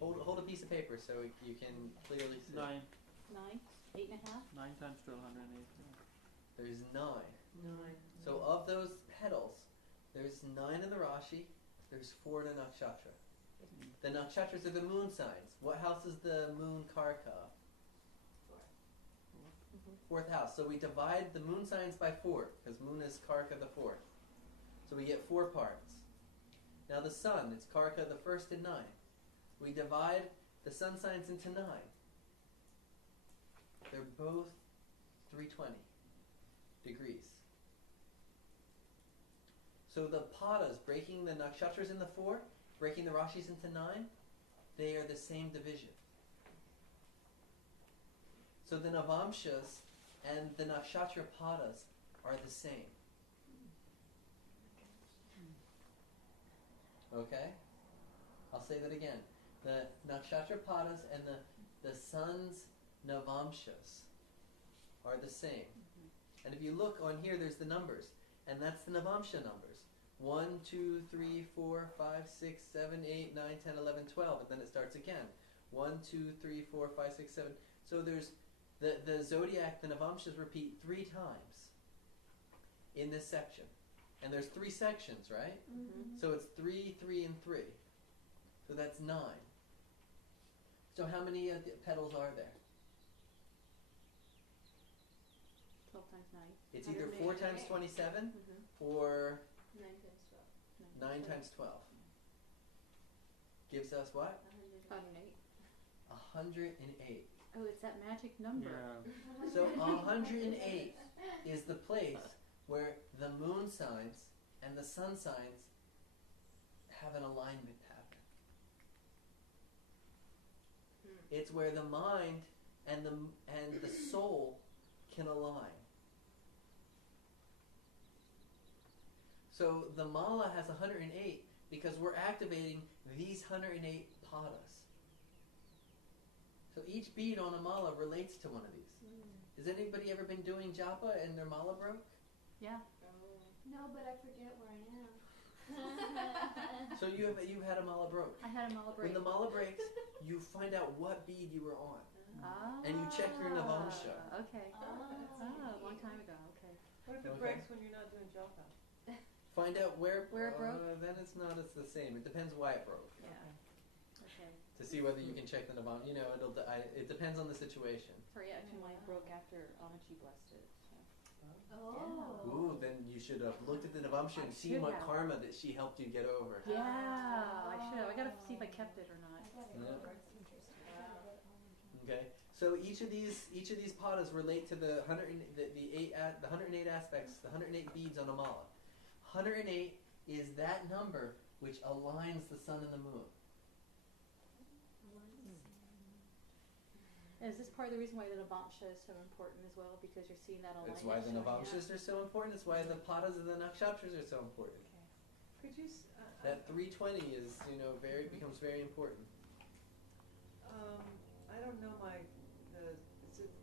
Hold a piece of paper so you can clearly see. 9. 9, 8.5. 9 times 12, 108. There's 9. 9. So of those petals, there's 9 in the Rashi, there's 4 in the nakshatra. The nakshatras are the moon signs. What house is the moon karka? Fourth house. So we divide the moon signs by 4, because moon is karka the 4th. So we get 4 parts. Now the sun, it's karka the 1st and 9. We divide the sun signs into 9. They're both 320 degrees. So the padas, breaking the nakshatras into 4, breaking the rashis into 9, they are the same division. So the Navāṁśas and the nakshatra padas are the same. Okay? I'll say that again. The nakshatra padas and the sun's Navāṁśas are the same. And if you look on here, there's the numbers. And that's the Navāṁśa numbers. 1, 2, 3, 4, 5, 6, 7, 8, 9, 10, 11, 12. And then it starts again. 1, 2, 3, 4, 5, 6, 7. So there's the zodiac, the Navāṁśas repeat 3 times in this section. And there's 3 sections, right? So it's 3, 3, and 3. So that's 9. So how many petals are there? 12 times 9. It's either 4 times 27 or 9 times 12. 9 times 12. Gives us what? 108. 108. Oh, it's that magic number. Yeah. So 108 is the place where the moon signs and the sun signs have an alignment pattern. It's where the mind and the soul can align. So the mala has 108 because we're activating these 108 padas. So each bead on a mala relates to one of these. Has anybody ever been doing japa and their mala broke? Yeah. No, but I forget where I am. So you had a mala broke. I had a mala break. When the mala breaks, you find out what bead you were on. And you check your Navāṁśa. Okay. Oh, a long time ago. Okay. What if it breaks when you're not doing japa? Find out where it broke? Then it's the same. It depends why it broke. Yeah. Okay. To see whether you can check the Navāṁśa. You know, it depends on the situation. Sorry, actually mine broke after Amachi blessed it. So. Oh. Ooh, then you should have looked at the Navāṁśa and seen what karma that she helped you get over. Yeah, I should have. I gotta see if I kept it or not. Yeah. Okay, so each of these padas relate to the 108 aspects, the 108 beads on a mala. 108 is that number which aligns the sun and the moon. And is this part of the reason why the Navāṁśa is so important as well? Because you're seeing that alignment. That's why the showing Navāṁśas are so important. That's why the padas of the nakshatras are so important. Okay. Could you? That 320 is, becomes very important. I don't know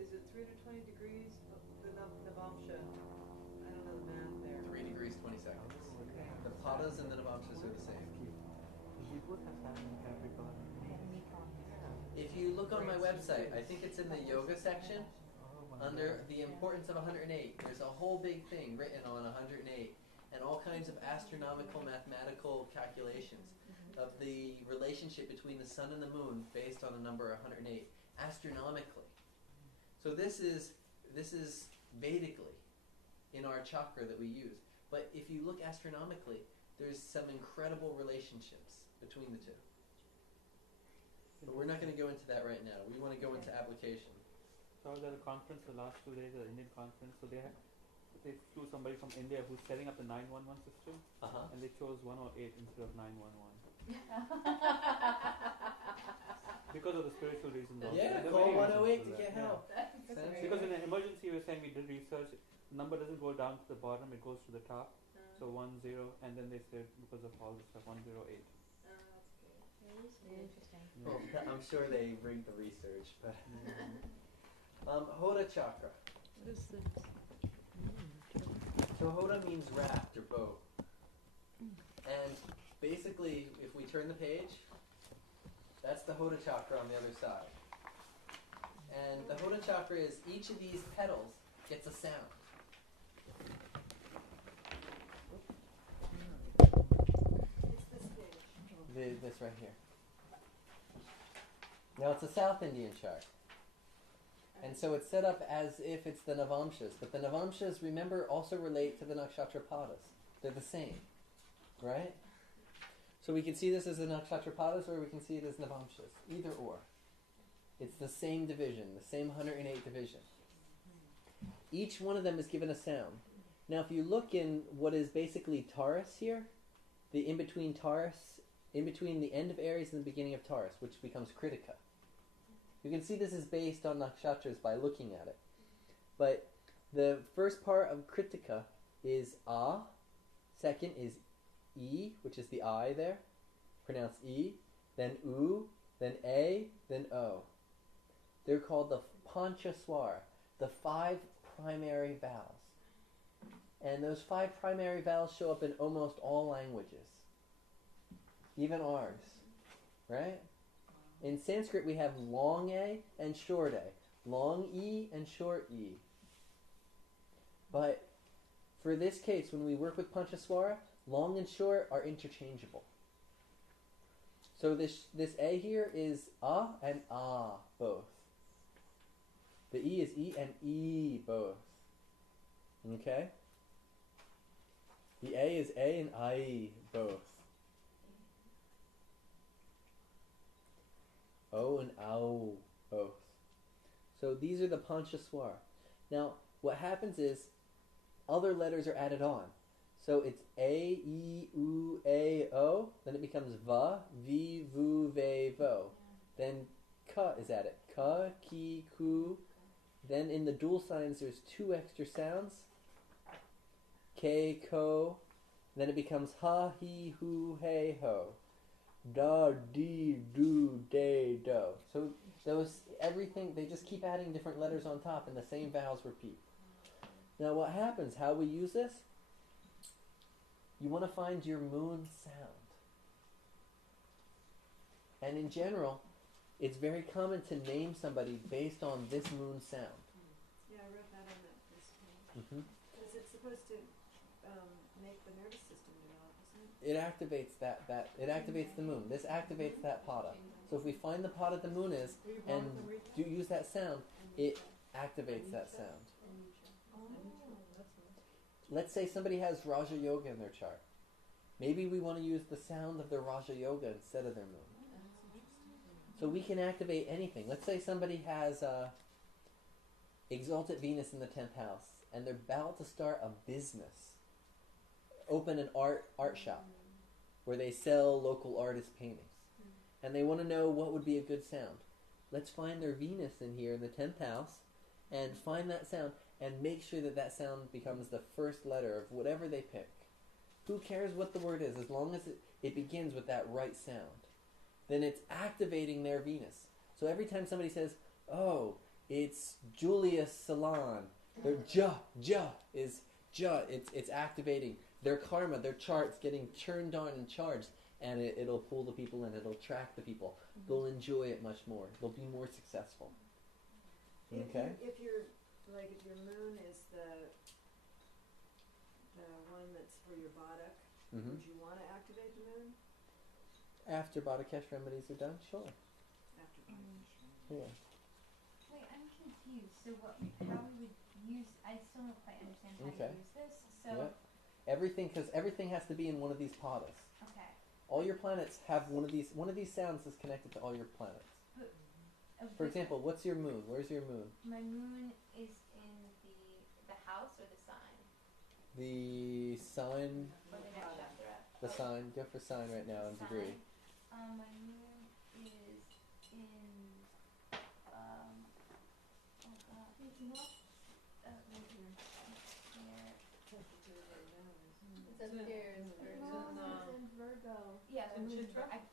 is it 3 to 20 degrees? The Navāṁśa. I don't know the math there. 3 degrees 20 seconds. Okay. The padas and the Navāṁśas are the same. We both have Saturn and Capricorn. If you look on my website, I think it's in the yoga section, under the importance of 108, there's a whole big thing written on 108, and all kinds of astronomical mathematical calculations of the relationship between the sun and the moon based on a number 108, astronomically. So this is Vedically in our chakra that we use. But if you look astronomically, there's some incredible relationships between the two. But we're not going to go into that right now. We want to go into application. So I was at a conference the last 2 days, an Indian conference. So they flew somebody from India who's setting up the 911 system, and they chose 108 instead of 911 because of the spiritual reasons. Yeah, call 108 to get help. Because in an emergency, we were saying we did research. The number doesn't go down to the bottom; it goes to the top. So 10, and then they said because of all this stuff, 108. Very interesting. Well, I'm sure they rigged the research, but Hoda chakra. What is this? So Hoda means raft or boat, and basically, if we turn the page, That's the Hoda chakra on the other side. And the Hoda chakra is each of these petals gets a sound. It's this page. This right here. Now it's a South Indian chart. And so it's set up as if it's the Navāṁśas. But the Navāṁśas, remember, also relate to the Nakshatrapadas. They're the same. Right? So we can see this as the Nakshatrapadas, or we can see it as Navāṁśas. Either or. It's the same division, the same 108 division. Each one of them is given a sound. Now if you look in what is basically Taurus here, the in-between Taurus, in between the end of Aries and the beginning of Taurus, which becomes Kritika. You can see this is based on nakshatras by looking at it. But the first part of Kritika is A, second is E, which is the I there, pronounced E, then U, then A, then O. They're called the Panchaswara, the 5 primary vowels. And those 5 primary vowels show up in almost all languages, even ours, right? In Sanskrit we have long A and short A, long E and short E. But for this case, when we work with Panchaswara, long and short are interchangeable. So this A here is A and A both. The E is E and E both. Okay? The A is A and I both. O and Ow both. So these are the Panchaswara. Now, what happens is other letters are added on. So it's A, E, U, A, O. Then it becomes Va, Vi, Vu, Ve, Vo. Then Ka is added. Ka, Ki, Ku. Then in the dual signs there's 2 extra sounds. Ke, Ko. Then it becomes Ha, He, Hu, He, Ho. Da, di, do, de, do. So those, everything, they just keep adding different letters on top and the same vowels repeat. Now what happens, how we use this? You want to find your moon sound. And in general, it's very common to name somebody based on this moon sound. Yeah, I wrote that on that this page. Mm-hmm. Because it's supposed to make the nervous system develop, isn't it? It activates it activates the moon. This activates that pada. So if we find the pada the moon is and do use that sound, it activates that sound. Let's say somebody has Raja Yoga in their chart. Maybe we want to use the sound of their Raja Yoga instead of their moon. So we can activate anything. Let's say somebody has exalted Venus in the 10th house and they're about to start a business. Open an art shop where they sell local artist paintings. And they want to know what would be a good sound. Let's find their Venus in here in the 10th house and find that sound and make sure that that sound becomes the first letter of whatever they pick. Who cares what the word is as long as it begins with that right sound. Then it's activating their Venus. So every time somebody says, oh, it's Julius Salon, their is ja, it's activating their karma, their chart's getting turned on and charged, and it'll pull the people in, it'll attract the people. They'll enjoy it much more. They'll be more successful. Okay? If your moon is the one that's for your Badak, would you want to activate the moon? After Badakesh remedies are done, sure. After Badakesh. Yeah. Wait, I'm confused. So how we would use, I still don't quite understand how to use this. So, Everything, because everything has to be in one of these padas. okay. All your planets have one of these sounds is connected to all your planets. For example, what's your moon? Where's your moon? My moon is in the house or the sign? The sign. Or the nakshatra? The sign. Go for sign right now in degree. My moon is in, oh god. It's not, right here. It's up here. It's in Virgo. Yeah, the moon's in Chitra?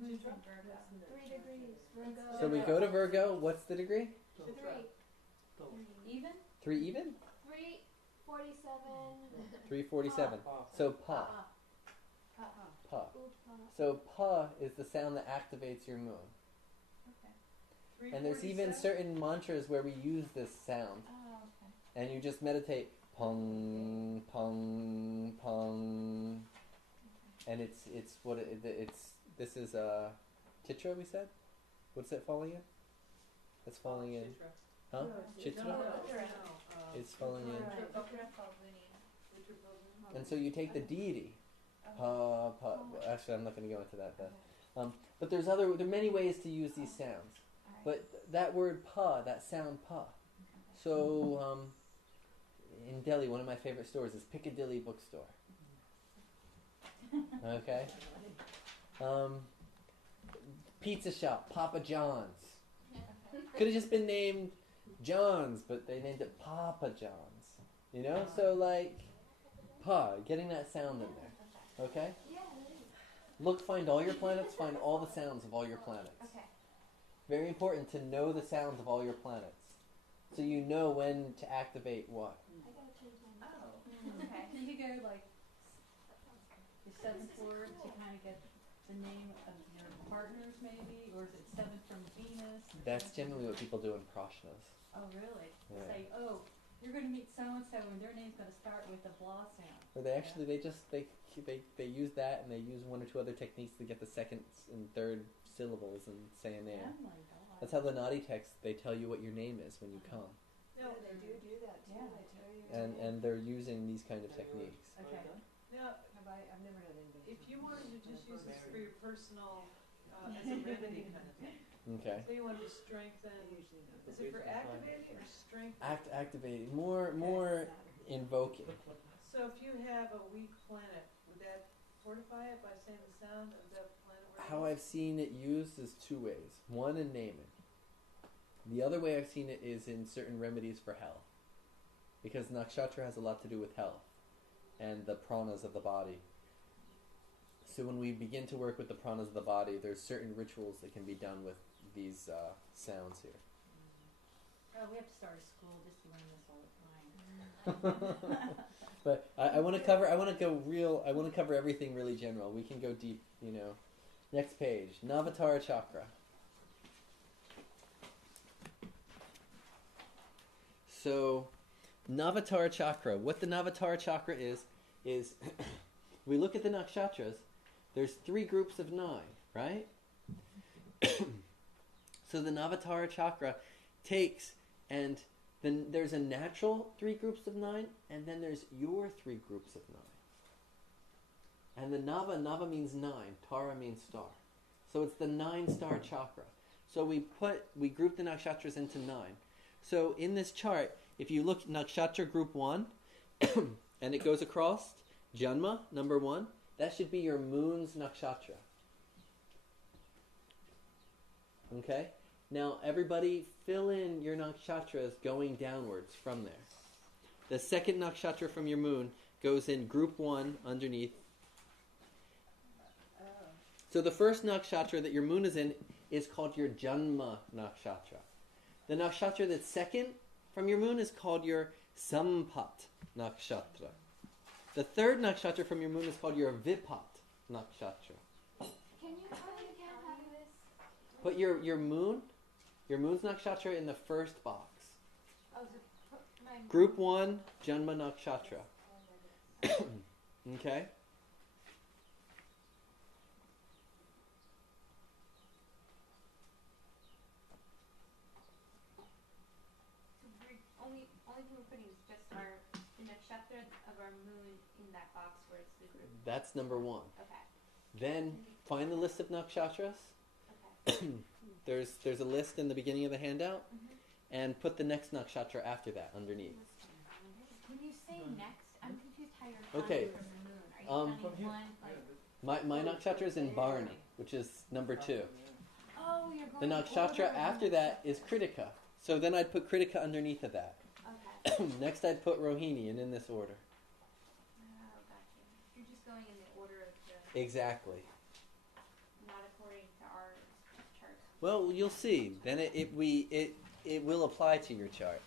moon's in Virgo. 3 degrees. Virgo. So we go to Virgo. What's the degree? 3. Even? 3 even? 347. 347. So pa. pa. Upa. So pa is the sound that activates your moon. Okay. And there's even 347? certain mantras where we use this sound. Oh, okay. And you just meditate, pong, pong, pong. And it's this is Chitra, we said? What's that falling in? That's falling in. Chitra. Huh? No, Chitra? no, It's falling in. Chitra. And so you take the deity. Pa, pa. Actually, I'm not going to go into that. But there are many ways to use these sounds. But that word pa, that sound pa. So in Delhi, one of my favorite stores is Piccadilly Bookstore. Okay. Pizza shop, Papa John's. Could have just been named John's, but they named it Papa John's. You know, so like pa, getting that sound in there. Okay. Look, find all your planets. Find all the sounds of all your planets. Okay. Very important to know the sounds of all your planets, so you know when to activate what. I gotta change my Oh. Okay. Can you go like the seventh word to kind of get the name of your partners, maybe, or is it seventh from Venus? or That's seventh generally from- what people do in prashnas. Oh, really? Yeah. Say, oh, you're going to meet so and so, and their name's going to start with a blah sound. Or they actually they use that, and they use one or two other techniques to get the second and third syllables and say a name. Oh my God. That's how the naughty text, they tell you what your name is when you come. No, they do that too. Yeah. They tell you. And they're using these kind of techniques. Okay. now, I've never had anybody. if you wanted to just use this for your personal, as a remedy kind of thing. Okay. So you want to strengthen, is it for activating or strengthening? Activating, more invoking. So if you have a weak planet, would that fortify it by saying the sound of that planet? How I've seen it used is two ways. One, in naming. The other way I've seen it is in certain remedies for health. Because nakshatra has a lot to do with health and the pranas of the body. So when we begin to work with the pranas of the body, there's certain rituals that can be done with these sounds here. Oh, we have to start a school just to learn this all the time. But I want to cover. I want to cover everything really general. We can go deep. You know. Next page. Navatara chakra. So, Navatara chakra. What the Navatara chakra is we look at the nakshatras. There's 3 groups of 9, right? So the Navatara chakra takes, and then there's a natural 3 groups of 9, and then there's your 3 groups of 9. And the Nava means 9, Tara means star. So it's the 9-star chakra. So we group the nakshatras into 9. So in this chart, if you look nakshatra group 1, and it goes across, Janma, number 1, that should be your moon's nakshatra. Okay? Now everybody fill in your nakshatras going downwards from there. The second nakshatra from your moon goes in group 1 underneath. So the first nakshatra that your moon is in is called your Janma nakshatra. The nakshatra that's second from your moon is called your Sampat nakshatra. The third nakshatra from your moon is called your Vipat nakshatra. Can you tell me again how to do this? Put your moon's nakshatra in the first box. Oh, so put my Group 1, Janma nakshatra. Okay? So we're only thing we're putting is just the nakshatra of our moon in that box where it's the group. That's number 1. Okay. Then find the list of nakshatras. Okay. There's a list in the beginning of the handout, Mhm. and put the next nakshatra after that underneath. When you say next, I'm confused how you're Okay. counting from the moon. Are you counting one like? My nakshatra is in Bharani, which is number 2. Oh, you're The going. nakshatra order. after that is Kritika. So then I'd put Kritika underneath of that. Okay. Next I'd put Rohini, and in this order. Oh, gotcha. You're just going in the order of the, Exactly. not according to our chart. Well, you'll see. Then it will apply to your chart.